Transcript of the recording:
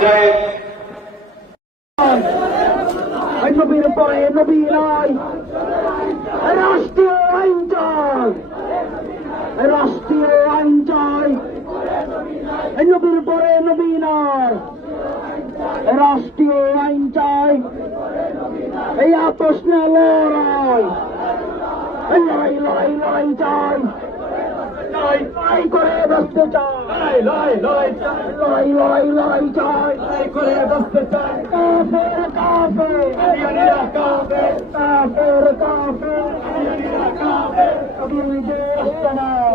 পর্যায়ে নবীর পরে নবী নয়, রাষ্ট্রীয় আইন চাই, রাষ্ট্রীয় আইন চাই। নবীর পরে নবী নয়, রাষ্ট্রীয় আইন চাই। এই আপোষ না লড়াই, লড়াই লড়াই লড়াই চাই, লড়াই করে বসতে চাই, লড়াই লড়াই চাই, লড়াই লড়াই লড়াই চাই, লড়াই করে বসতে চাই। কাফের কাফের কাফের কাফের কাফের কাফের কবি যে রাস্তা